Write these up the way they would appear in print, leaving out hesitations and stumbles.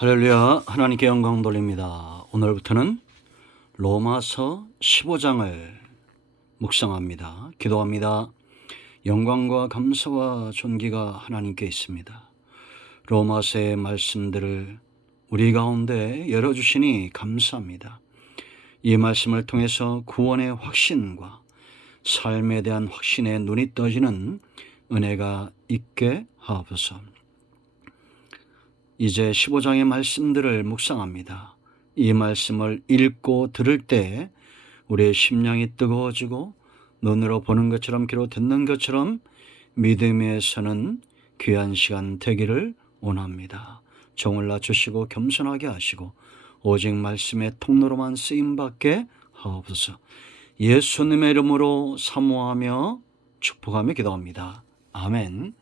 할렐루야, 하나님께 영광 돌립니다. 오늘부터는 로마서 15장을 묵상합니다. 기도합니다. 영광과 감사와 존귀가 하나님께 있습니다. 로마서의 말씀들을 우리 가운데 열어주시니 감사합니다. 이 말씀을 통해서 구원의 확신과 삶에 대한 확신의 눈이 떠지는 은혜가 있게 하옵소서. 이제 15장의 말씀들을 묵상합니다. 이 말씀을 읽고 들을 때 우리의 심령이 뜨거워지고 눈으로 보는 것처럼 귀로 듣는 것처럼 믿음에 서는 귀한 시간 되기를 원합니다. 종을 낮추시고 겸손하게 하시고 오직 말씀의 통로로만 쓰임받게 하옵소서. 예수님의 이름으로 사모하며 축복하며 기도합니다. 아멘.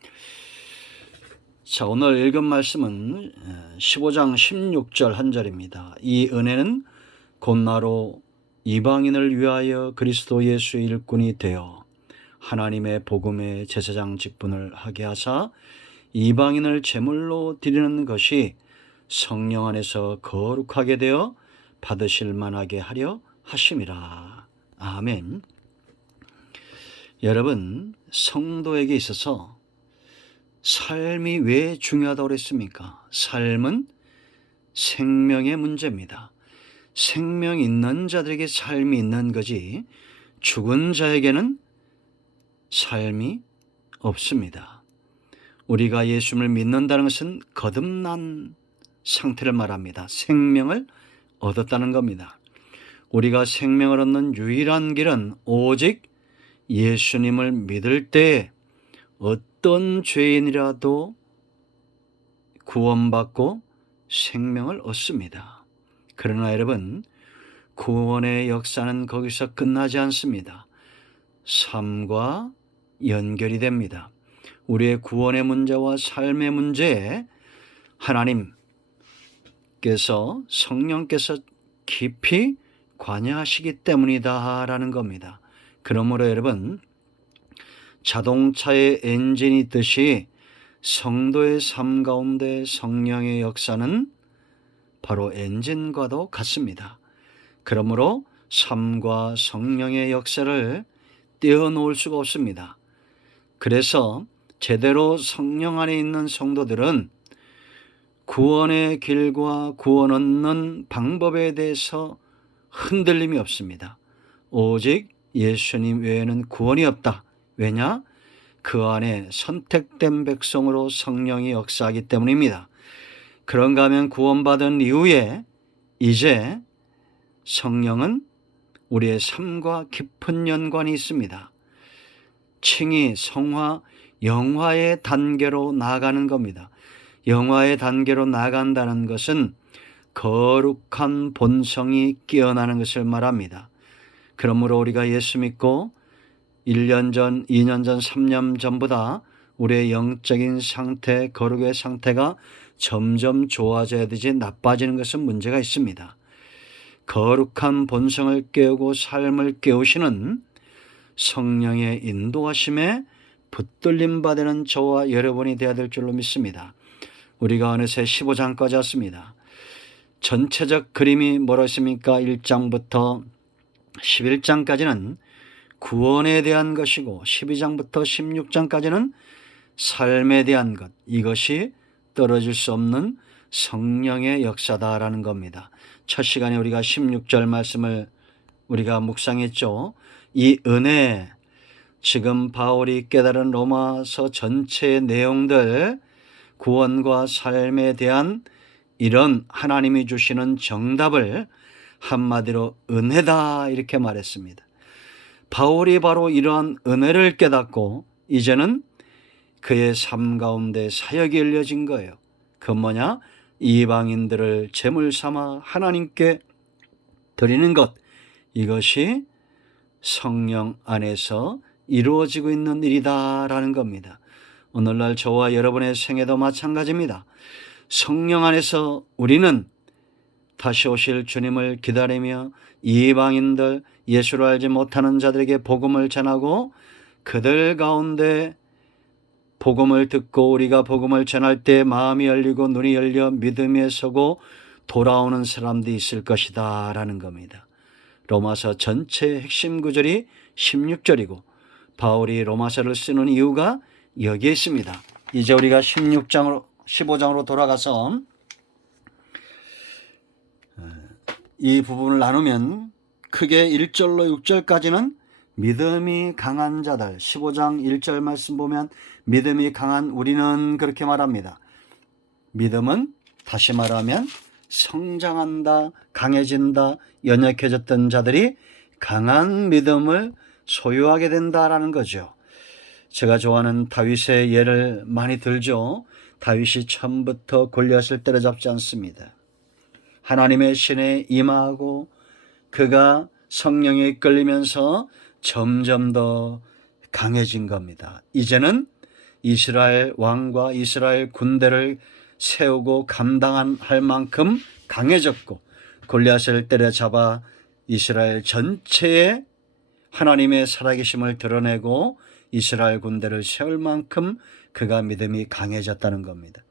자, 오늘 읽은 말씀은 15장 16절 한 절입니다. 이 은혜는 곧나로 이방인을 위하여 그리스도 예수의 일꾼이 되어 하나님의 복음의 제사장 직분을 하게 하사 이방인을 제물로 드리는 것이 성령 안에서 거룩하게 되어 받으실 만하게 하려 하심이라. 아멘. 여러분, 성도에게 있어서 삶이 왜 중요하다고 그랬습니까? 삶은 생명의 문제입니다. 생명 있는 자들에게 삶이 있는 거지 죽은 자에게는 삶이 없습니다. 우리가 예수를 믿는다는 것은 거듭난 상태를 말합니다. 생명을 얻었다는 겁니다. 우리가 생명을 얻는 유일한 길은 오직 예수님을 믿을 때에 어떤 죄인이라도 구원받고 생명을 얻습니다. 그러나 여러분, 구원의 역사는 거기서 끝나지 않습니다. 삶과 연결이 됩니다. 우리의 구원의 문제와 삶의 문제에 하나님께서, 성령께서 깊이 관여하시기 때문이다라는 겁니다. 그러므로 여러분, 자동차의 엔진이 있듯이 성도의 삶 가운데 성령의 역사는 바로 엔진과도 같습니다. 그러므로 삶과 성령의 역사를 떼어놓을 수가 없습니다. 그래서 제대로 성령 안에 있는 성도들은 구원의 길과 구원 얻는 방법에 대해서 흔들림이 없습니다. 오직 예수님 외에는 구원이 없다. 왜냐? 그 안에 선택된 백성으로 성령이 역사하기 때문입니다. 그런가 하면 구원받은 이후에 이제 성령은 우리의 삶과 깊은 연관이 있습니다. 칭의, 성화, 영화의 단계로 나아가는 겁니다. 영화의 단계로 나아간다는 것은 거룩한 본성이 깨어나는 것을 말합니다. 그러므로 우리가 예수 믿고 1년 전, 2년 전, 3년 전보다 우리의 영적인 상태, 거룩의 상태가 점점 좋아져야 되지 나빠지는 것은 문제가 있습니다. 거룩한 본성을 깨우고 삶을 깨우시는 성령의 인도하심에 붙들림 받는 저와 여러분이 되어야 될 줄로 믿습니다. 우리가 어느새 15장까지 왔습니다. 전체적 그림이 뭐라 했습니까? 1장부터 11장까지는 구원에 대한 것이고 12장부터 16장까지는 삶에 대한 것, 이것이 떨어질 수 없는 성령의 역사다라는 겁니다. 첫 시간에 우리가 16절 말씀을 우리가 묵상했죠. 이 은혜, 지금 바울이 깨달은 로마서 전체의 내용들, 구원과 삶에 대한 이런 하나님이 주시는 정답을 한마디로 은혜다 이렇게 말했습니다. 바울이 바로 이러한 은혜를 깨닫고 이제는 그의 삶 가운데 사역이 열려진 거예요. 그 뭐냐? 이방인들을 제물 삼아 하나님께 드리는 것, 이것이 성령 안에서 이루어지고 있는 일이다라는 겁니다. 오늘날 저와 여러분의 생애도 마찬가지입니다. 성령 안에서 우리는 다시 오실 주님을 기다리며 이방인들, 예수를 알지 못하는 자들에게 복음을 전하고 그들 가운데 복음을 듣고 우리가 복음을 전할 때 마음이 열리고 눈이 열려 믿음에 서고 돌아오는 사람들이 있을 것이다 라는 겁니다. 로마서 전체 핵심 구절이 16절이고 바울이 로마서를 쓰는 이유가 여기에 있습니다. 이제 우리가 15장으로 돌아가서 이 부분을 나누면 크게 1절로 6절까지는 믿음이 강한 자들, 15장 1절 말씀 보면 믿음이 강한 우리는 그렇게 말합니다. 믿음은 다시 말하면 성장한다, 강해진다, 연약해졌던 자들이 강한 믿음을 소유하게 된다라는 거죠. 제가 좋아하는 다윗의 예를 많이 들죠. 다윗이 처음부터 골리앗을 때려잡지 않습니다. 하나님의 신에 임하고 그가 성령에 이끌리면서 점점 더 강해진 겁니다. 이제는 이스라엘 왕과 이스라엘 군대를 세우고 감당할 만큼 강해졌고 골리앗을 때려잡아 이스라엘 전체에 하나님의 살아계심을 드러내고 이스라엘 군대를 세울 만큼 그가 믿음이 강해졌다는 겁니다.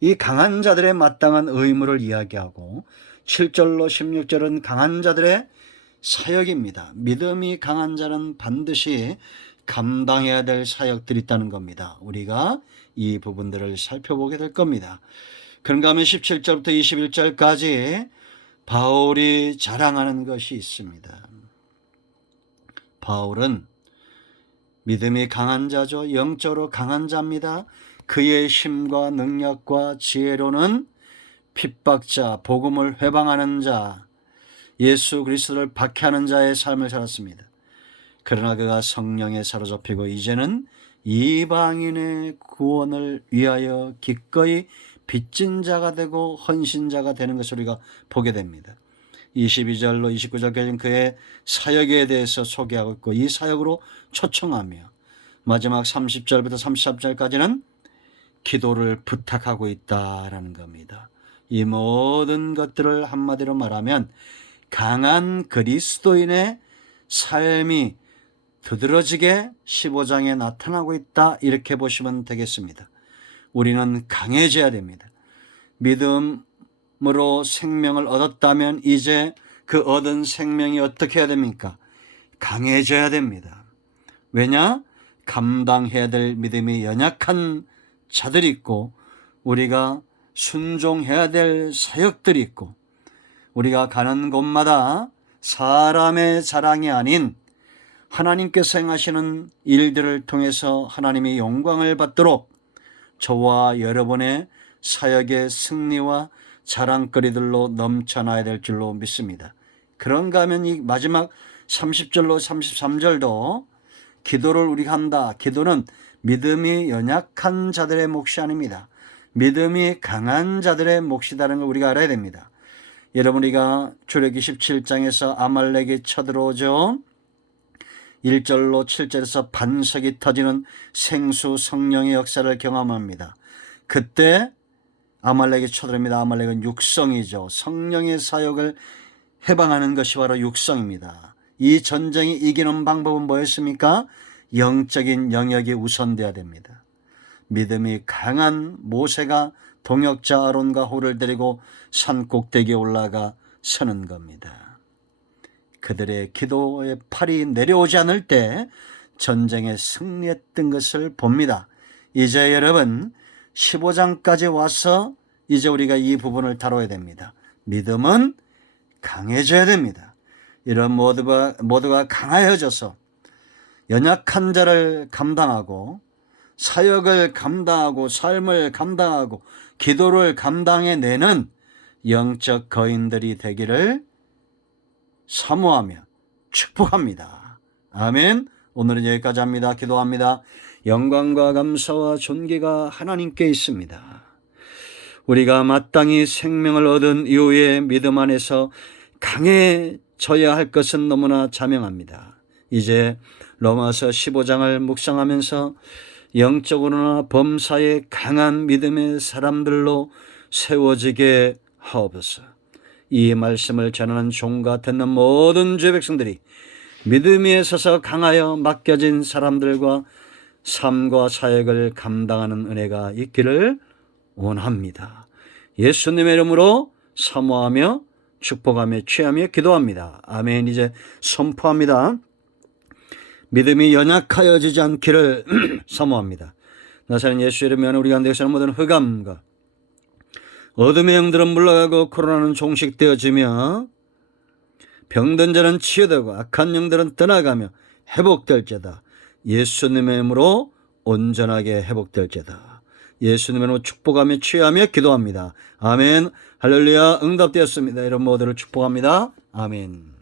이 강한 자들의 마땅한 의무를 이야기하고 7절로 16절은 강한 자들의 사역입니다. 믿음이 강한 자는 반드시 감당해야 될 사역들이 있다는 겁니다. 우리가 이 부분들을 살펴보게 될 겁니다. 그런가 하면 17절부터 21절까지 바울이 자랑하는 것이 있습니다. 바울은 믿음이 강한 자죠. 영적으로 강한 자입니다. 그의 힘과 능력과 지혜로는 핍박자, 복음을 회방하는 자, 예수 그리스도를 박해하는 자의 삶을 살았습니다. 그러나 그가 성령에 사로잡히고 이제는 이방인의 구원을 위하여 기꺼이 빚진 자가 되고 헌신자가 되는 것을 우리가 보게 됩니다. 22절로 29절까지는 그의 사역에 대해서 소개하고 있고 이 사역으로 초청하며 마지막 30절부터 33절까지는 기도를 부탁하고 있다라는 겁니다. 이 모든 것들을 한마디로 말하면 강한 그리스도인의 삶이 두드러지게 15장에 나타나고 있다 이렇게 보시면 되겠습니다. 우리는 강해져야 됩니다. 믿음으로 생명을 얻었다면 이제 그 얻은 생명이 어떻게 해야 됩니까? 강해져야 됩니다. 왜냐? 감당해야 될 믿음이 연약한 자들이 있고 우리가 순종해야 될 사역들이 있고 우리가 가는 곳마다 사람의 자랑이 아닌 하나님께서 행하시는 일들을 통해서 하나님의 영광을 받도록 저와 여러분의 사역의 승리와 자랑거리들로 넘쳐나야 될 줄로 믿습니다. 그런가 하면 이 마지막 30절로 33절도 기도를 우리가 한다. 기도는 믿음이 연약한 자들의 몫이 아닙니다. 믿음이 강한 자들의 몫이라는 걸 우리가 알아야 됩니다. 여러분 우리가 출애굽기 17장에서 아말렉이 쳐들어오죠. 1절로 7절에서 반석이 터지는 생수 성령의 역사를 경험합니다. 그때 아말렉이 쳐들어옵니다. 아말렉은 육성이죠. 성령의 사역을 해방하는 것이 바로 육성입니다. 이 전쟁이 이기는 방법은 뭐였습니까? 영적인 영역이 우선돼야 됩니다. 믿음이 강한 모세가 동역자 아론과 홀을 데리고 산 꼭대기에 올라가 서는 겁니다. 그들의 기도의 팔이 내려오지 않을 때 전쟁에 승리했던 것을 봅니다. 이제 여러분 15장까지 와서 이제 우리가 이 부분을 다뤄야 됩니다. 믿음은 강해져야 됩니다. 이런 모두가 강해져서 연약한 자를 감당하고 사역을 감당하고 삶을 감당하고 기도를 감당해내는 영적 거인들이 되기를 사모하며 축복합니다. 아멘. 오늘은 여기까지 합니다. 기도합니다. 영광과 감사와 존귀가 하나님께 있습니다. 우리가 마땅히 생명을 얻은 이후에 믿음 안에서 강해져야 할 것은 너무나 자명합니다. 이제 로마서 15장을 묵상하면서 영적으로나 범사에 강한 믿음의 사람들로 세워지게 하옵소서. 이 말씀을 전하는 종과 듣는 모든 주의 백성들이 믿음 위에 서서 강하여 맡겨진 사람들과 삶과 사역을 감당하는 은혜가 있기를 원합니다. 예수님의 이름으로 사모하며 축복하며 취하며 기도합니다. 아멘. 이제 선포합니다. 믿음이 연약하여지지 않기를 사모합니다. 나사렛 예수 이름으로 우리 가운데 사는 모든 흑암과 어둠의 영들은 물러가고 코로나는 종식되어지며 병든 자는 치유되고 악한 영들은 떠나가며 회복될지다. 예수님의 이름으로 온전하게 회복될지다. 예수님의 이름으로 축복하며 취하며 기도합니다. 아멘. 할렐루야. 응답되었습니다. 이런 모두를 축복합니다. 아멘.